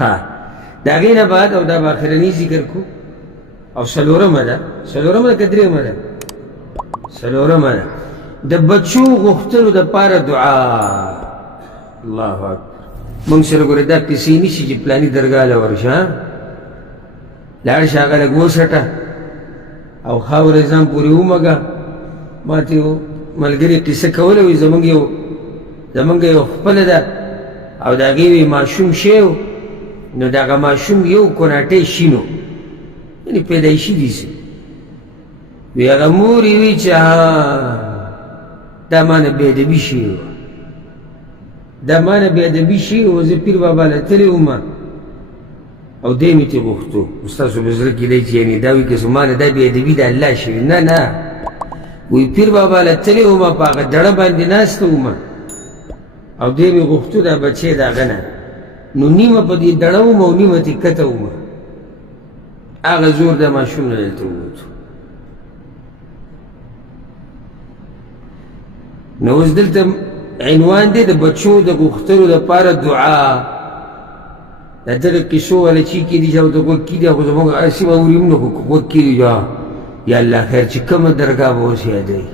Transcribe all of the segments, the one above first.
ها دا غینا بعد او دا باخرنی ذکر کو او سلورم ده کدریم ده سلورم ده د بچو غختلو د پاره دعا. الله اکبر. مونږ سره ګوره دا کیسې نشي چې پلاني درګاه له ورشه لاړ شه هغه لږ وسټه او خاوره ځان پورې ومږه. ماته یو ملګري قصه کوله وایي زمونږ یو خپله ده او د هغې وی ماشوم شی و نو د هغه ماشوم یو کوناټی شین و یعنې پیدایشي داسې وی هغه مور یې وی چې دا مانه بېادبي شوې وه دا مانه بېادبي شوې وه زه پیر بابا له تللی وم او دی مې ترې غوښتو ستاسو په زړه کې دی چې یعنې دا وایي که زما نه دا بېادبي د الله شوې نه وی پیر بابا له تللی وم په هغه دړه باندې ناسته وم او دی مې غوښتو دا بچی د هغه نه نو نیمه په دې دړه وم او نیمه ترې کته وم هغه زور د ماشوم نه دلته ووتو. نو اوس دلته عنوان دی د بچو د غوښتلو دپاره دعا. د دغه کیسو والا چې کېدي چې ورته غوږ کېدي خو زموږ هسې به اوري هم نه خو غوږ کېدي یا الله خیر چې کومه درګاه به اوس یادوي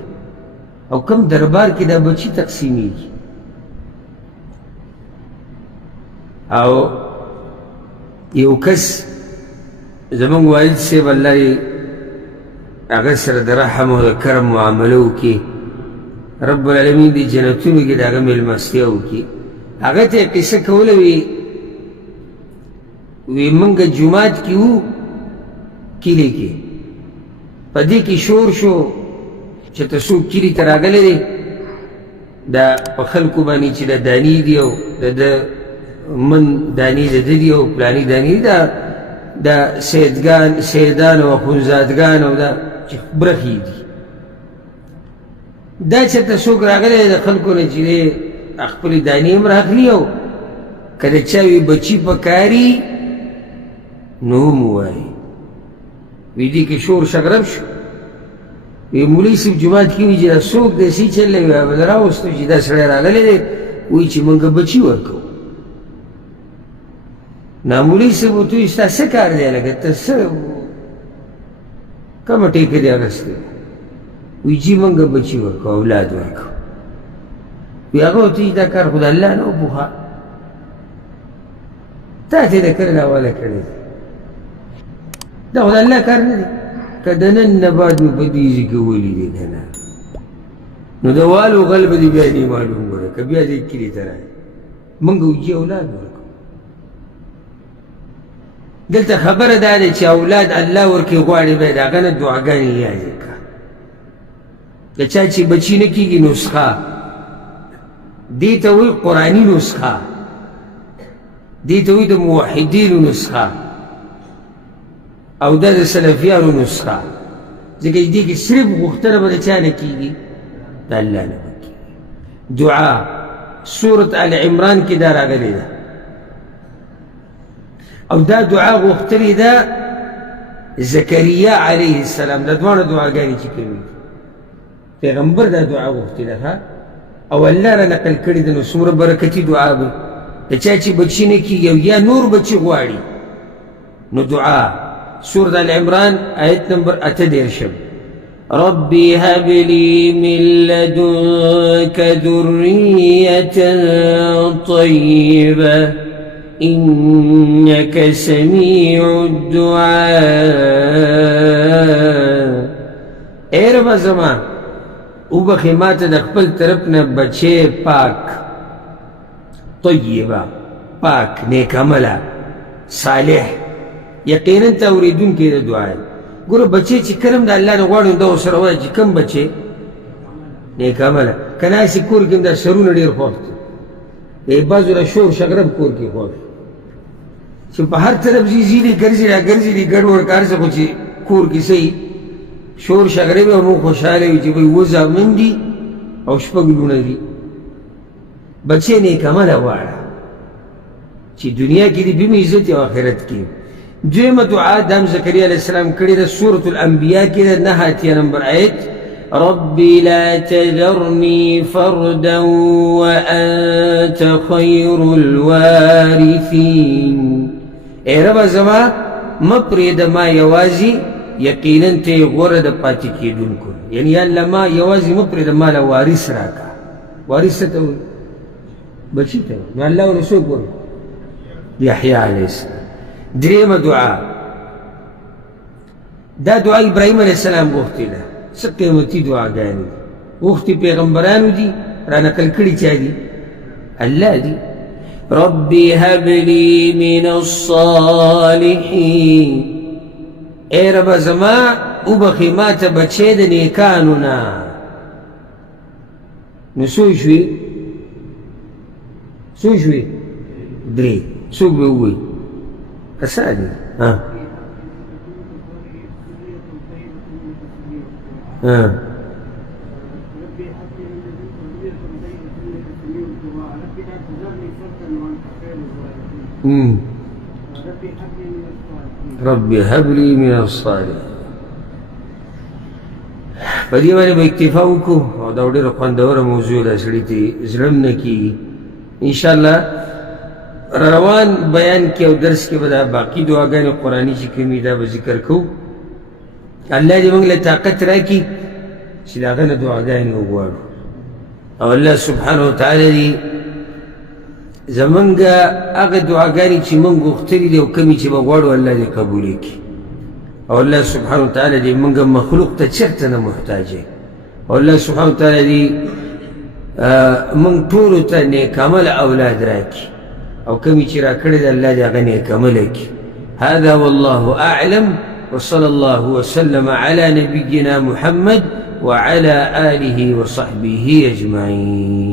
او کوم دربار کې دا بچي تقسیمیږي. او یو کس زموږ والد صاحب الله یې هغه سره د رحم او د کرم معامله وکړي رب العالمین دی جنتونو کې د هغه مېلمستیا وکړي. هغه ته یې قصه کوله وی موږ جومات کې وو کلي کې په دې کې شور شو چې ته څوک کلي ته راغلی دی دا په خلکو باندې چې د دانې دي او د من دانې د ده دي او پلاني دانې دي دا سیدان او اخونزادګان او دا چې برخې دي دا چېرته څوک راغلی د خلکو نه چې دی خپلې دانې هم راخلي او که د چا وي بچي په کاري نو هم ووایي وی دې کې شور شګرم شو وی مولوي صاحب جومات کې وي چې دا څوک دی څه چل دی وی به راوستو چې دا سړی راغلی دی وایي چې موږ بچي ورکوو. نا مولوي صاحب ورته وایي ستا څه کار دی لکه ته څه کومه ټیکه دې اخیستې وی جی موږ بچي ورکوو اولاد ورکوو. وی هغه ورته وایي دا کار خو د الله نه وبوښه تا ته یې د کله نه حواله کړی دی دا خو د الله کار نه دی که د نن نه بعد مې په دې ځای کې ولیدې که نه نو د والو غل به دې بیا دې معلوم ګوره که بیا دې کلي ته راځي موږ وجي اولاد ورکوو. دلته خبره دا ده چې اولاد الله ورکړي غواړي باید هغه نه دعاګانې یادې کړه. د چا چې بچي نه کېږي نسخه دې ته وایي قرآني نسخه دې ته وایي د موحدینو نسخه او دا د سلفیانو نسخه ځکه دې کې صرف غوښتنه به د چا نه کېږي د الله نه به کېږي. دعا سورة آل عمران کې دا راغلی ده او دا دعا غوښتلې ده زکریا علیه السلام دا دواړه دعاګانې چې کوي پیغمبر دا دعا غوښتې ده او الله را نقل کړې ده. نو څومره برکتي دعا به د چا چې بچي نه کېږي او یا نور بچي غواړي نو دعا. سورة آل عمران آیت نمبر 38 ربي هب لي من لدنك ذرية طيبة إنك سميع الدعاء. اے رب زمان وبخي ما ته د خپل طرف نه بچی پاک طیبه پاک نیک عمله صالح یقینا ته اورېدونکی د دعا یې. ګوره بچی چې کله هم د الله نه غواړو دا ورسره وایه چې کوم بچی نیک عمله که نه هسې کور کې هم دا سرونه ډېر خوښ دي د بعضو له شور شګرم کور کې خوښ چې په هر طرف ځي ځي ګرځي را ګرځي دي ګډوډ کار څه خو چې کور کې صحیح شور شګرې وي او موږ خوشحاله وي چې وایي اووه زامن دي او شپږ لوڼه دي. بچی نیک عمله غواړه چې دنیا کې دې بیم عزت او آخرت کې. دویمه دعا د زکریا علیه السلام کړې ده سورة الانبیا کې ده 9 نمبر آیت رب لا تذرني فردا وأنت خير الوارثين. اے رب زما مپرید ما یوازی یقینا تے غرد پاتی کی دن کو، یعنی اللہ ما یوازی مپرید ما لوارث راکا. وارث ته بچی ته نو الله ورسول کو یحیی علیہ السلام. دریم دعا دا دعا ابراہیم علیہ السلام غوښتې ده. څه قیمتي دعاګانې غوښتې پیغمبرانو دي، را نقل کړي چا دي؟ الله دي. رب هب لي من الصالحين. اے رب زما وبخي ما ته بچی د نیکانو نه. نو څو شوي؟ درې. څوک به ووایي؟ اساني رب هب لي من الصالحين. په دې باندې به اکتفا وکړو او دا ډېره خوندوره موضوع ده، سړي ته زړه هم نه کېږي. انشاءالله روان بیان کې او درس کې به دا باقي دعاګانې قرآني چې کومې دا به ذکر کوو. الله دې موږ له طاقت راکړي چې د هغه نه دعاګانې وغواړو، او الله سبحانه وتعالی دې زمونږ هغه دعاګانې چې موږ غوښتلي دي او کومې چې به غواړو الله دې قبولې کړي. او الله سبحانه وتعالی دې موږ مخلوق ته چېرته نه محتاج یې. او الله سبحانه وتعالی دې موږ ټولو ته نیک عمل اولاد راکړي، او کومې چې راکړی دی الله دې هغه نیک عمله کړي. هذا والله أعلم، وصلى الله وسلم على نبينا محمد وعلى آله وصحبه أجمعين.